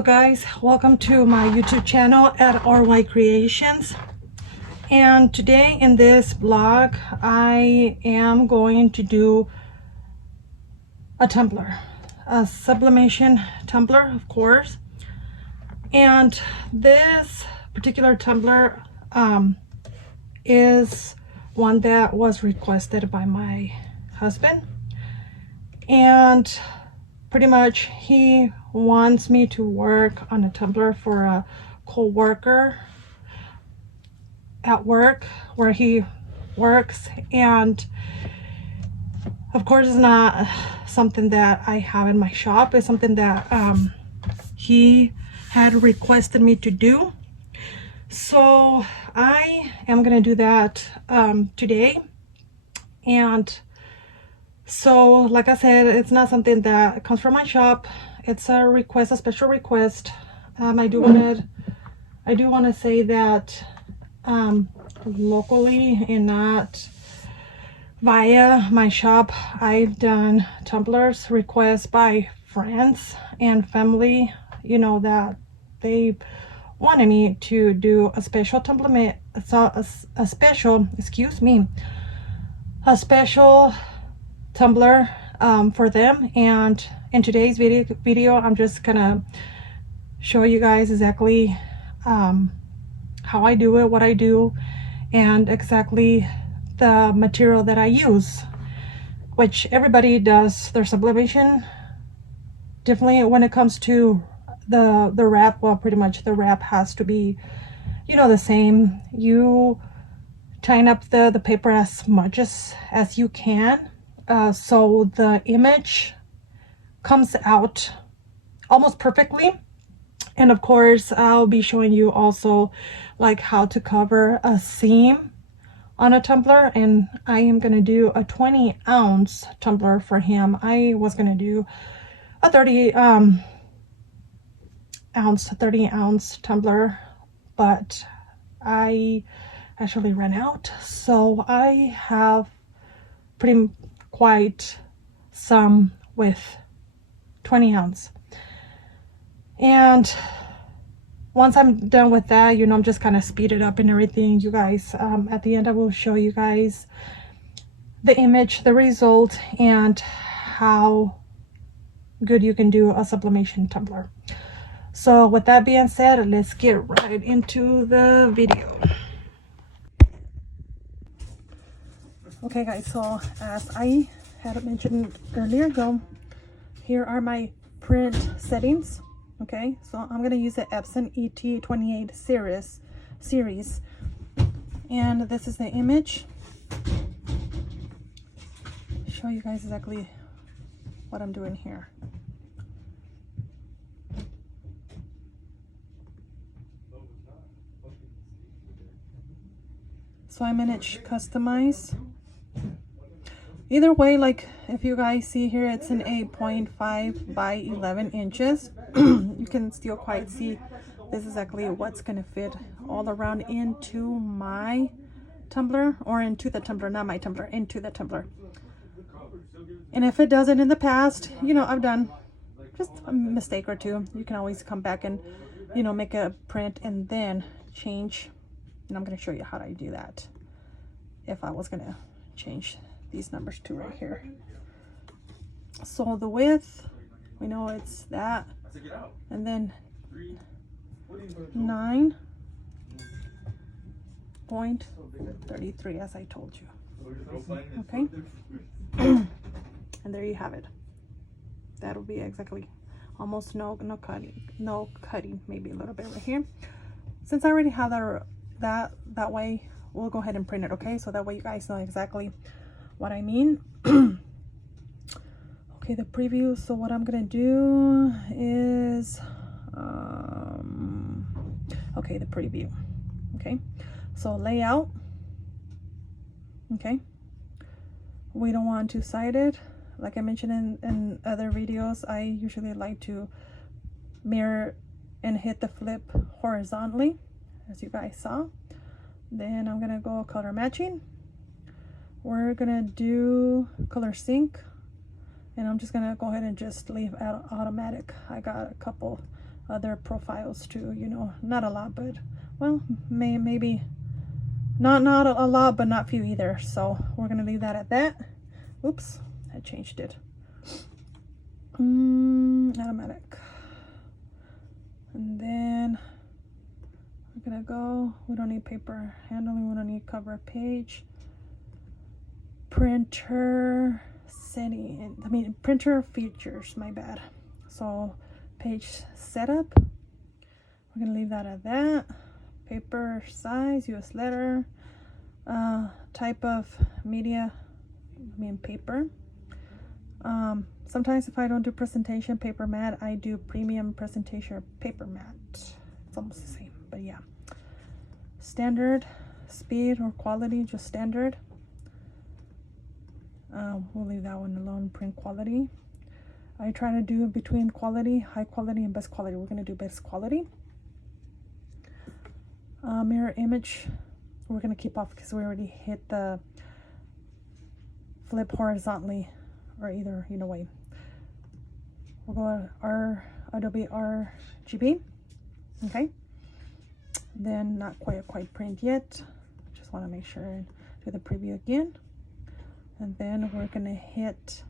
Hello guys, welcome to my YouTube channel at RY Creations. And today in this vlog I am going to do a tumbler, a sublimation tumbler, of course. And this particular tumbler is one that was requested by my husband, and pretty much he wants me to work on a tumbler for a co-worker at work where he works. And of course it's not something that I have in my shop. It's something that he had requested me to do, so I am gonna do that today. And so like I said, it's not something that comes from my shop. It's a request, a special request. I do want to say that locally and not via my shop, I've done tumblers requests by friends and family, you know, that they wanted me to do a special tumbler, a special tumbler for them. And in today's video I'm just gonna show you guys exactly how I do it, what I do, and exactly the material that I use, which everybody does their sublimation differently when it comes to the wrap. Well, pretty much the wrap has to be, you know, the same. You tighten up the paper as much as you can, so the image comes out almost perfectly. And of course I'll be showing you also like how to cover a seam on a tumbler. And I am going to do a 20-ounce tumbler for him. I was going to do a 30-ounce tumbler, but I actually ran out, so I have quite some with 20 ounce. And once I'm done with that, you know, I'm just kind of speed it up and everything, you guys. At the end I will show you guys the image, the result, and how good you can do a sublimation tumbler. So with that being said, let's get right into the video. Okay guys, so as I had mentioned earlier, here are my print settings. Okay, so I'm going to use the Epson ET28 series, and this is the image. Show you guys exactly what I'm doing here. So I managed customize. Either way, like if you guys see here, it's an 8.5 by 11 inches. You can still quite see this is exactly what's going to fit all around into my tumbler, or into the tumbler, not my tumbler, into the tumbler. And if it doesn't in the past, you know, I've done just a mistake or two, you can always come back and, you know, make a print and then change. And I'm going to show you how I do that if I was going to change these numbers to right here. So the width, we know it's that, and then 9.33 as I told you. Okay. And there you have it. That'll be exactly almost no cutting, maybe a little bit right here. Since I already have that way, we'll go ahead and print it. Okay, so that way you guys know exactly what I mean. Okay, the preview. So what I'm gonna do is okay, the preview. Okay, so layout. Okay, we don't want two-sided. Like I mentioned in other videos, I usually like to mirror and hit the flip horizontally, as you guys saw. Then I'm gonna go color matching. We're gonna do color sync, and I'm just gonna go ahead and just leave out automatic. I got a couple other profiles too, you know, not a lot, but well, maybe not a lot, but not few either. So we're gonna leave that at that. Oops, I changed it. Automatic. And then we're gonna go, we don't need paper handling, we don't need cover page. Printer setting, I mean printer features, my bad. So page setup, we're gonna leave that at that. Paper size, US letter, type of media, I mean paper. Sometimes if I don't do presentation paper mat, I do premium presentation paper mat. It's almost the same, but yeah. Standard, speed or quality, just standard. We'll leave that one alone. Print quality, I try to do between quality, high quality, and best quality. We're going to do best quality. Mirror image, we're going to keep off because we already hit the flip horizontally, or either, you know, way. We'll go Adobe RGB. Okay, then not quite print yet, just want to make sure, do the preview again, and then we're going to hit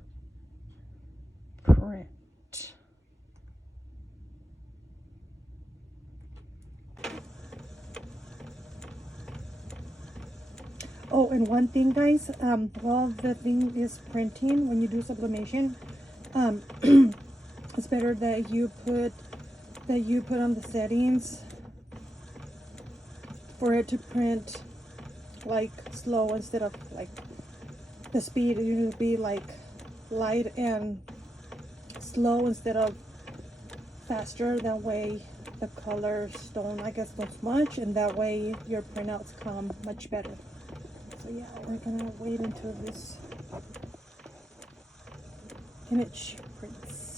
print. Oh, and one thing, guys, while the thing is printing, when you do sublimation, it's better that you put on the settings for it to print like slow instead of like the speed. It should be like light and slow instead of faster. That way the colors don't, I guess, don't smudge, and that way your printouts come much better. So yeah, we're gonna wait until this image prints.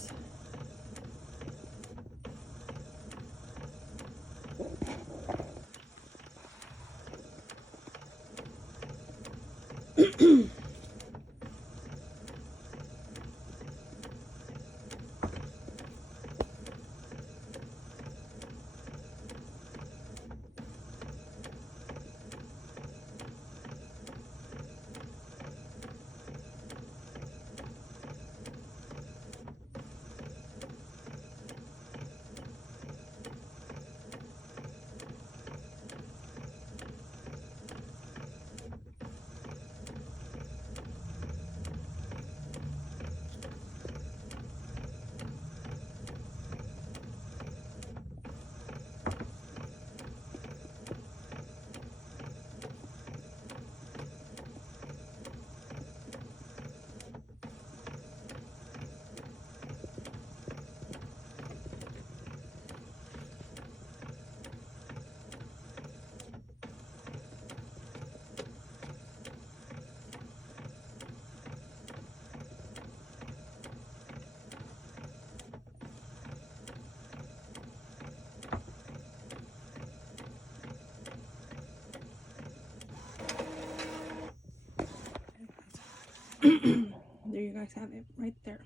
There you guys have it right there.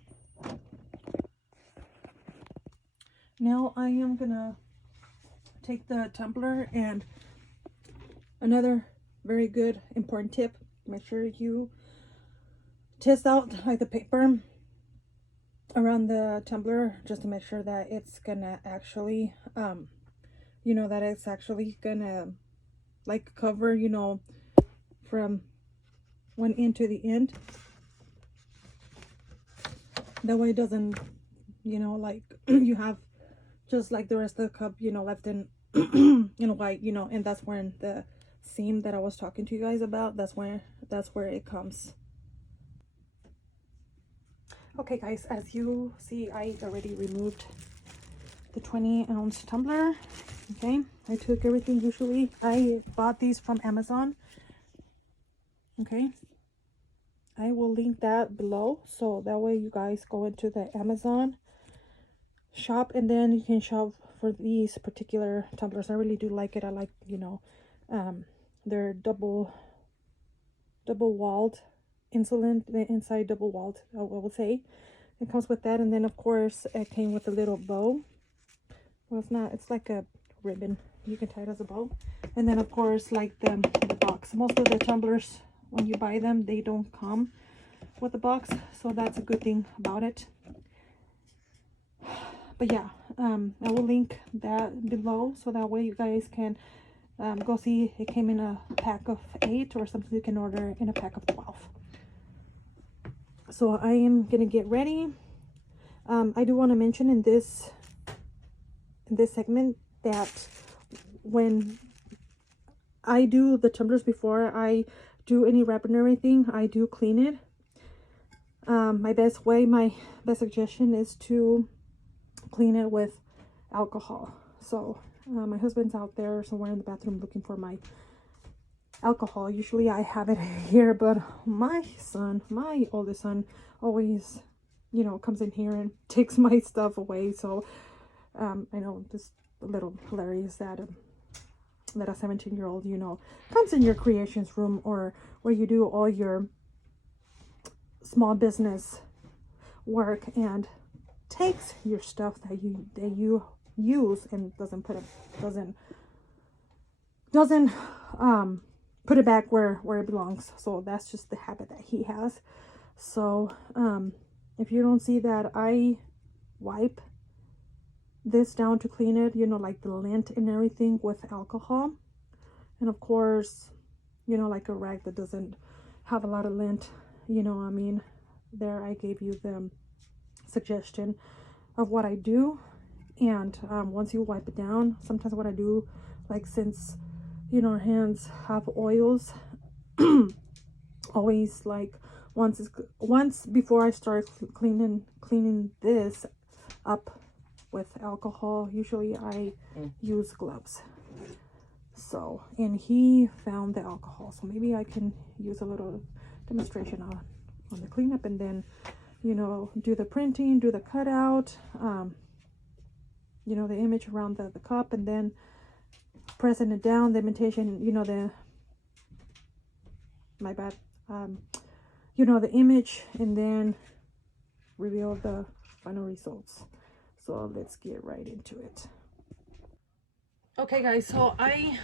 Now I am gonna take the tumbler, and another very good important tip, make sure you test out like the paper around the tumbler just to make sure that it's gonna actually you know, that it's actually gonna like cover, you know, from one end to the end. That way it doesn't, you know, like you have just like the rest of the cup, you know, left in in white, you know, and that's when the seam that I was talking to you guys about, that's where it comes. Okay guys, as you see, I already removed the 20-ounce tumbler. Okay, I took everything. Usually I bought these from Amazon. Okay, I will link that below, so that way you guys go into the Amazon shop and then you can shop for these particular tumblers. I really do like it. I like, you know, they're double walled, insulin, the inside double walled, I would say. It comes with that, and then of course it came with a little bow well, it's not, it's like a ribbon. You can tie it as a bow. And then of course, like the box. Most of the tumblers, when you buy them, they don't come with the box, so that's a good thing about it. But yeah, I will link that below, so that way you guys can go see. It came in a pack of 8, or something you can order in a pack of 12. So I am gonna get ready. I do want to mention in this segment that when I do the tumblers, before I do any wrapping or anything, I do clean it. My best suggestion is to clean it with alcohol. So my husband's out there somewhere in the bathroom looking for my alcohol. Usually I have it here, but my oldest son, always, you know, comes in here and takes my stuff away. So I know this a little hilarious that that a 17-year-old, you know, comes in your creations room, or where you do all your small business work, and takes your stuff that you use and doesn't put it back where it belongs. So that's just the habit that he has. So if you don't see that I wipe this down to clean it, you know, like the lint and everything, with alcohol, and of course, you know, like a rag that doesn't have a lot of lint, you know, I mean, there I gave you the suggestion of what I do. And once you wipe it down, sometimes what I do, like, since, you know, our hands have oils, always, like, once before I start cleaning this up with alcohol, usually I use gloves. So, and he found the alcohol, so maybe I can use a little demonstration on the cleanup, and then, you know, do the printing, do the cutout, you know, the image around the cup, and then pressing it down, the imitation, you know, you know, the image, and then reveal the final results. So let's get right into it. Okay guys, so I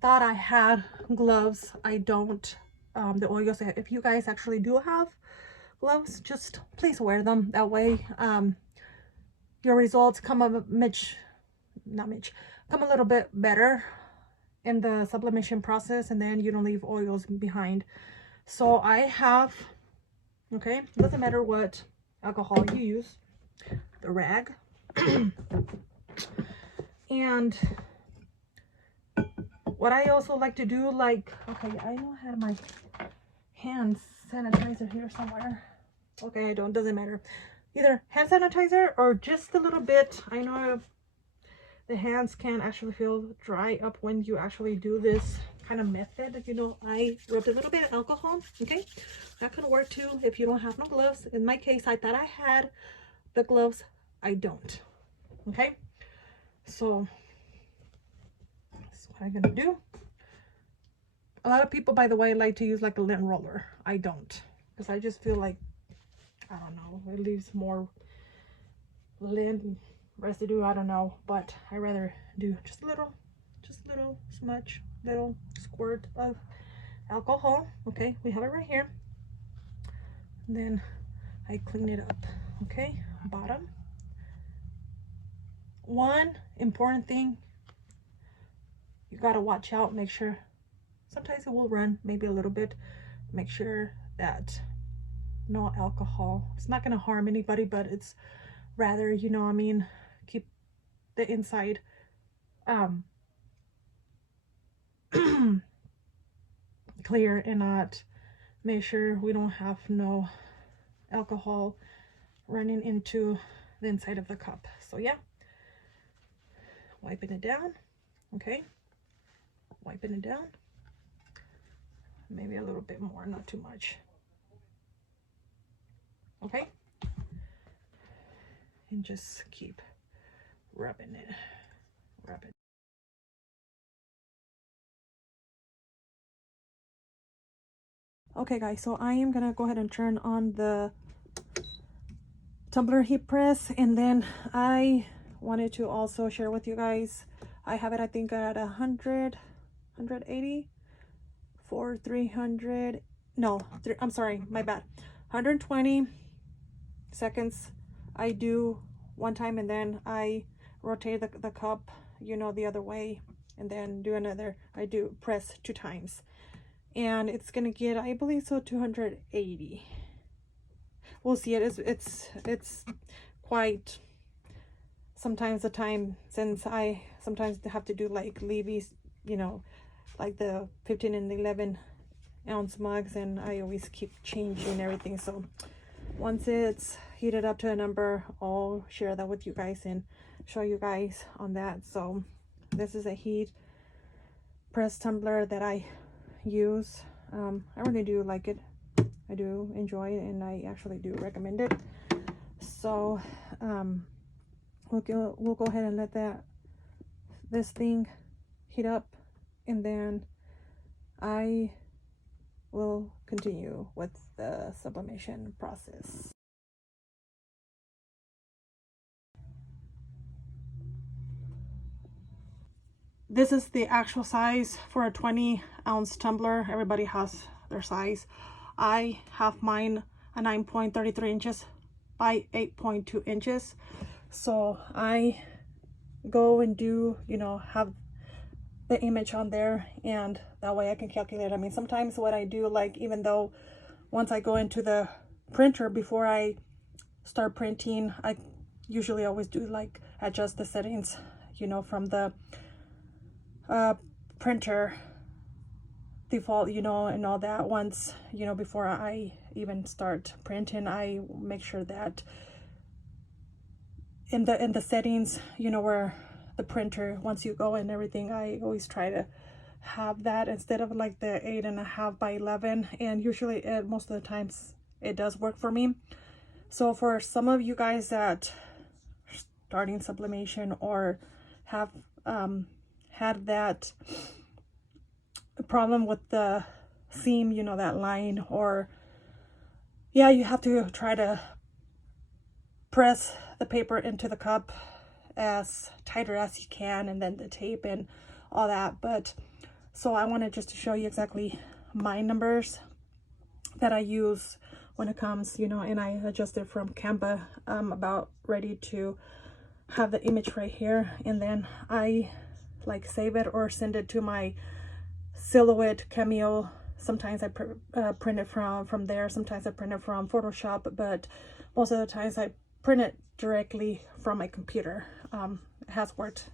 thought I had gloves. I don't. The oils, if you guys actually do have gloves, just please wear them. That way your results come a little bit better in the sublimation process, and then you don't leave oils behind. So I have, okay, doesn't matter what alcohol you use, the rag. And what I also like to do, like, okay, I don't have my hand sanitizer here somewhere. Okay, doesn't matter. Either hand sanitizer or just a little bit. I know the hands can actually feel dry up when you actually do this kind of method. You know, I rubbed a little bit of alcohol. Okay, that can work too if you don't have no gloves. In my case, I thought I had the gloves. I don't. Okay, so that's what I'm gonna do. A lot of people, by the way, like to use like a lint roller. I don't, because I just feel like, I don't know, it leaves more lint residue, I don't know, but I rather do just a little smudge, little squirt of alcohol. Okay, we have it right here. And then I clean it up. Okay, bottom. One important thing, you gotta watch out, make sure, sometimes it will run maybe a little bit, make sure that no alcohol. It's not gonna harm anybody, but it's rather, you know, I mean, keep the inside clear, and not, make sure we don't have no alcohol running into the inside of the cup. So yeah, wiping it down. Okay, wiping it down, maybe a little bit more, not too much. Okay, and just keep rubbing it. Okay guys, so I am gonna go ahead and turn on the tumbler heat press, and then I wanted to also share with you guys. I have it, I think, at 180 for 300. No, I'm sorry, my bad. 120 seconds. I do one time, and then I rotate the cup, you know, the other way, and then do another. I do press 2 times, and it's gonna get, I believe so, 280. We'll see. It's quite sometimes the time, since I sometimes have to do like levies, you know, like the 15 and 11 ounce mugs, and I always keep changing everything. So once it's heated up to a number, I'll share that with you guys and show you guys on that. So this is a heat press tumbler that I use. I really do like it. I do enjoy it, and I actually do recommend it. So we'll go ahead and let this thing heat up, and then I will continue with the sublimation process. This is the actual size for a 20-ounce tumbler. Everybody has their size. I have mine a 9.33 inches by 8.2 inches. So I go and do, you know, have the image on there, and that way I can calculate. I mean, sometimes what I do, like, even though once I go into the printer before I start printing, I usually always do like adjust the settings, you know, from the printer default, you know, and all that. Once, you know, before I even start printing, I make sure that in the settings, you know, where the printer, once you go and everything, I always try to have that instead of like the 8.5 by 11, and usually most of the times it does work for me. So for some of you guys that are starting sublimation or have had that problem with the seam, you know, that line, or yeah, you have to try to press the paper into the cup as tighter as you can, and then the tape and all that. But so I wanted just to show you exactly my numbers that I use when it comes, you know, and I adjusted from Canva. I'm about ready to have the image right here, and then I like save it or send it to my Silhouette Cameo. Sometimes I print it from there, sometimes I print it from Photoshop, but most of the times I print it directly from my computer. It has worked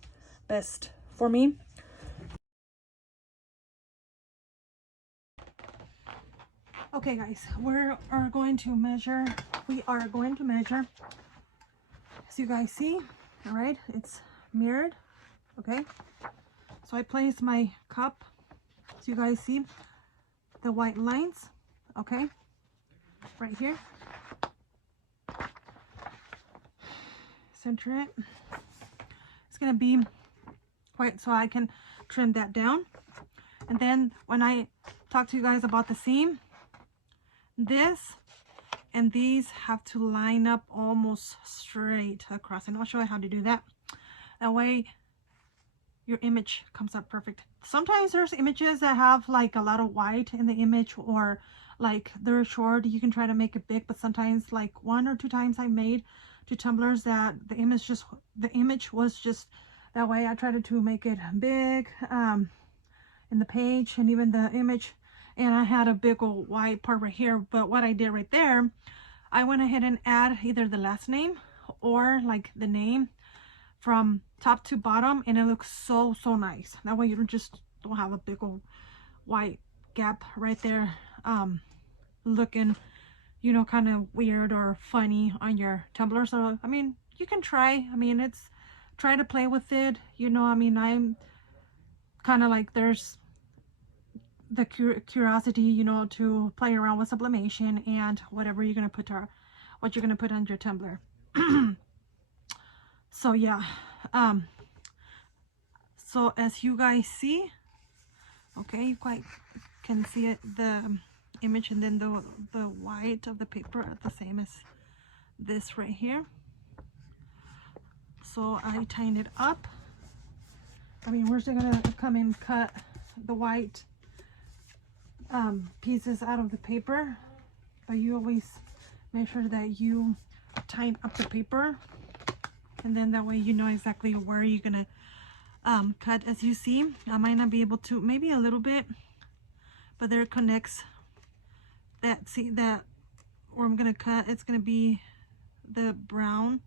best for me. Okay guys, we are going to measure, as you guys see. All right, it's mirrored. Okay, so I place my cup, so you guys see the white lines, okay, right here. Center it. It's gonna be quite, so I can trim that down. And then when I talk to you guys about the seam, this and these have to line up almost straight across, and I'll show you how to do that. That way your image comes up perfect. Sometimes there's images that have like a lot of white in the image, or like they're short, you can try to make it big, but sometimes, like 1 or 2 times I made 2 tumblers that the image was just that way. I tried to make it big in the page and even the image, and I had a big old white part right here. But what I did right there, I went ahead and add either the last name or like the name from top to bottom, and it looks so nice. That way you don't have a big old white gap right there, looking, you know, kind of weird or funny on your tumbler. So I mean, you can try. I mean, try to play with it, you know. I mean, I'm kind of like, there's the curiosity, you know, to play around with sublimation and whatever you're gonna put what you're gonna put on your tumbler. So yeah, so as you guys see, okay, you quite can see it, the image, and then the white of the paper are the same as this right here. so I tighten it up. I mean, we're still gonna come and cut the white pieces out of the paper, but you always make sure that you tighten up the paper, and then that way you know exactly where you're gonna cut. As you see, I might not be able to, maybe a little bit, but there it connects that, see that where I'm gonna cut, it's gonna be the brown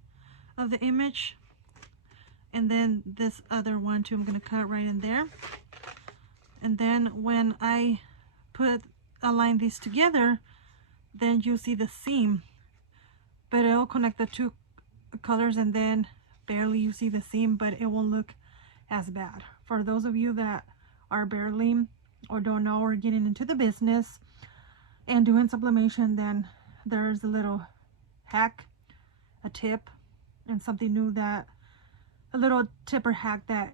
of the image, and then this other one too, I'm gonna cut right in there. And then when I align these together, then you see the seam, but it'll connect the two colors, and then barely you see the seam, but it won't look as bad. For those of you that are barely or don't know or getting into the business and doing sublimation, then there's a little hack, a tip, and something new, that a little tip or hack that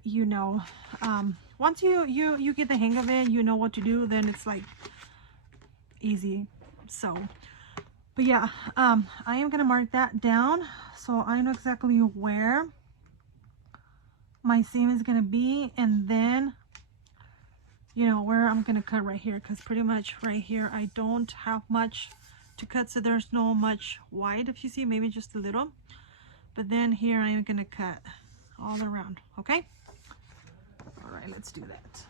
once you get the hang of it, you know what to do, then it's like easy. So but yeah, I am gonna mark that down so I know exactly where my seam is gonna be, and then where I'm gonna cut right here, because pretty much right here I don't have much to cut, so there's no much wide. If you see, maybe just a little, but then here I am gonna cut all around. Okay, all right, let's do that.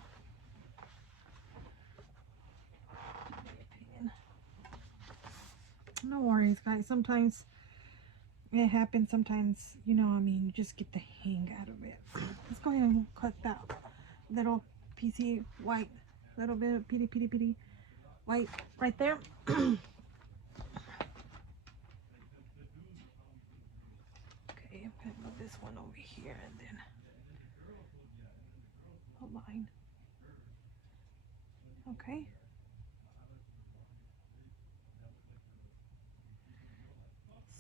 No worries, guys, sometimes it happens, sometimes I mean, you just get the hang out of it. Let's go ahead and cut that little piecey white, little bit of pitty white right there. Okay, I'm gonna move this one over here and then align. Okay,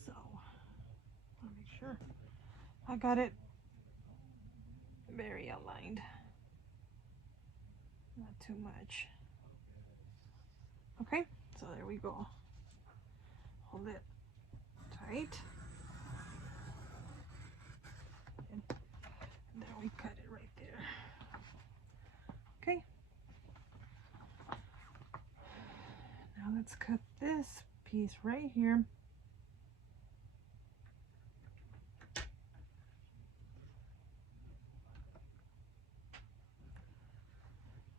so I'll make sure I got it very aligned, not too much. Okay, so there we go. Hold it tight, and then we cut it right there. Okay, now let's cut this piece right here.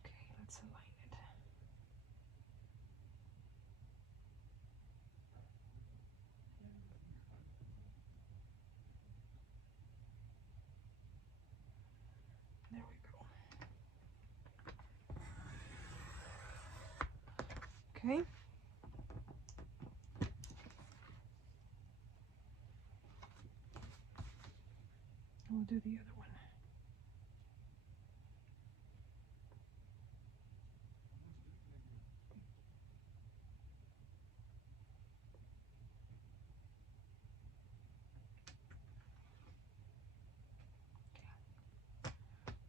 Okay, let's align it. There we go. Okay. We'll do the other one. Okay.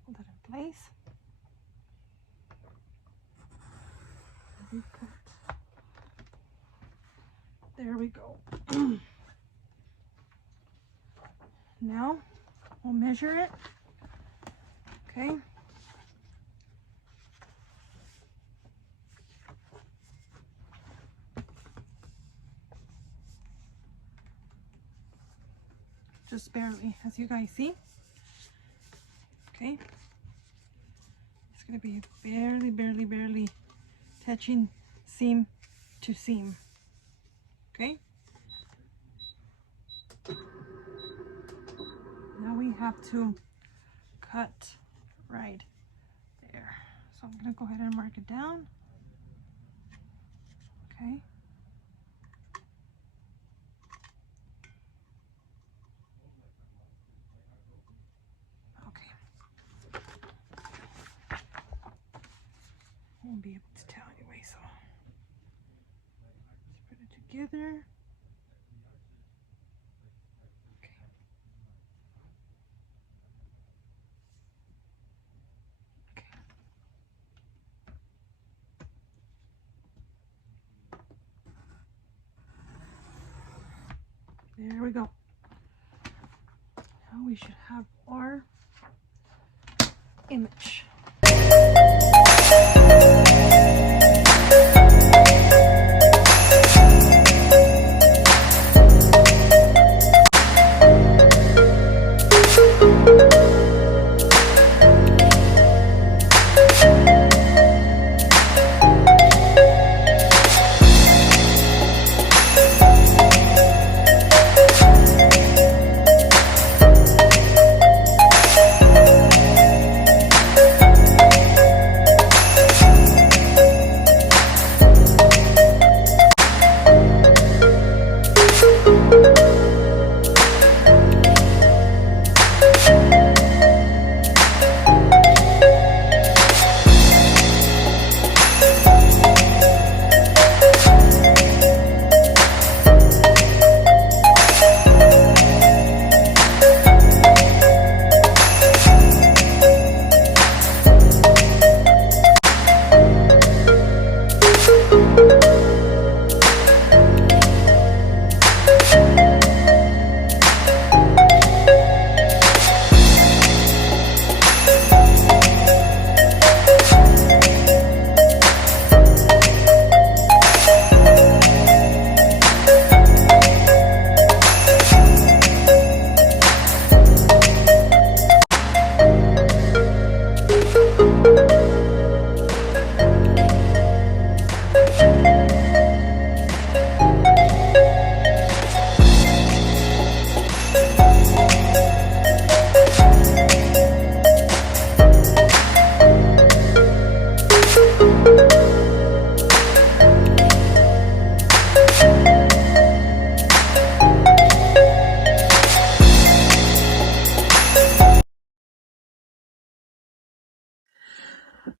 Hold that in place. Recut. There we go. Now we'll measure it. Okay. Just barely, as you guys see. Okay. It's gonna be barely touching seam to seam. Okay. Now we have to cut right there. So I'm gonna go ahead and mark it down. Okay. Okay. Won't be able to tell anyway, so let's put it together. Okay. Okay. There we go. Now we should have our image.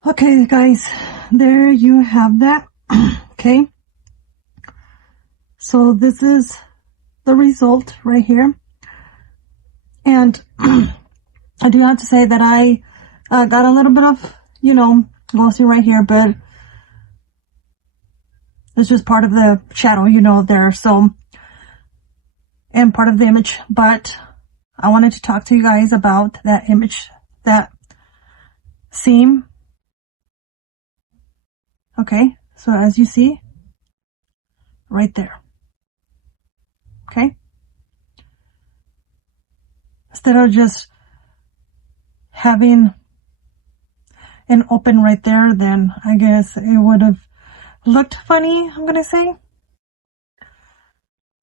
Okay, guys, there you have that. Okay, so this is the result right here. And I do have to say that I got a little bit of, glossy right here, but it's just part of the shadow, there. So, and part of the image, but I wanted to talk to you guys about that image, that seam. Okay, so as you see, right there. Okay, instead of just having an open right there, then I guess it would have looked funny, I'm gonna say.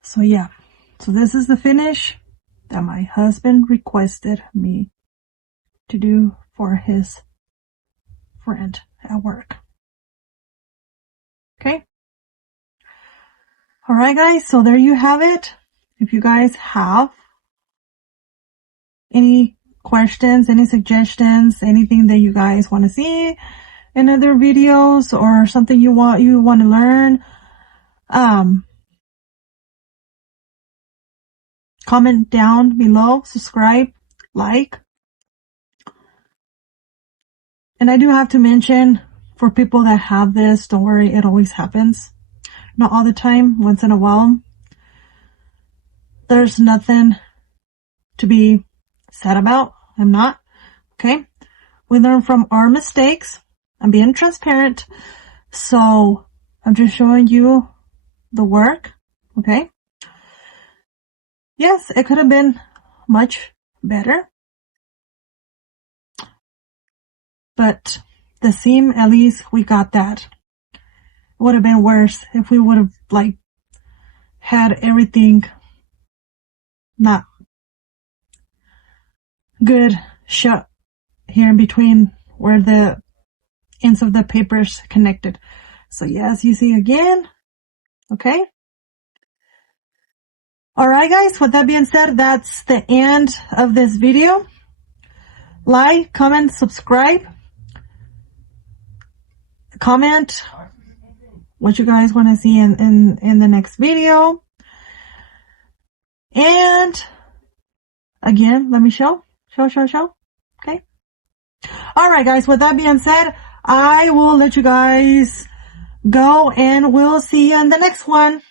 So yeah, so this is the finish that my husband requested me to do for his friend at work. Okay. All right, guys. So there you have it. If you guys have any questions, any suggestions, anything that you guys want to see in other videos, or something you want to learn, comment down below, subscribe, like. And I do have to mention, for people that have this, don't worry, it always happens. Not all the time, once in a while. There's nothing to be sad about. I'm not. Okay? We learn from our mistakes. I'm being transparent. So I'm just showing you the work. Okay? Yes, it could have been much better. But the seam, at least we got that. It would have been worse if we would have had everything not good shut here in between where the ends of the papers connected. So yes, you see again. Okay. Alright, guys, with that being said, that's the end of this video. Like, comment, subscribe. Comment what you guys want to see in the next video. And again, let me show. Okay. Alright, guys, with that being said, I will let you guys go, and we'll see you in the next one.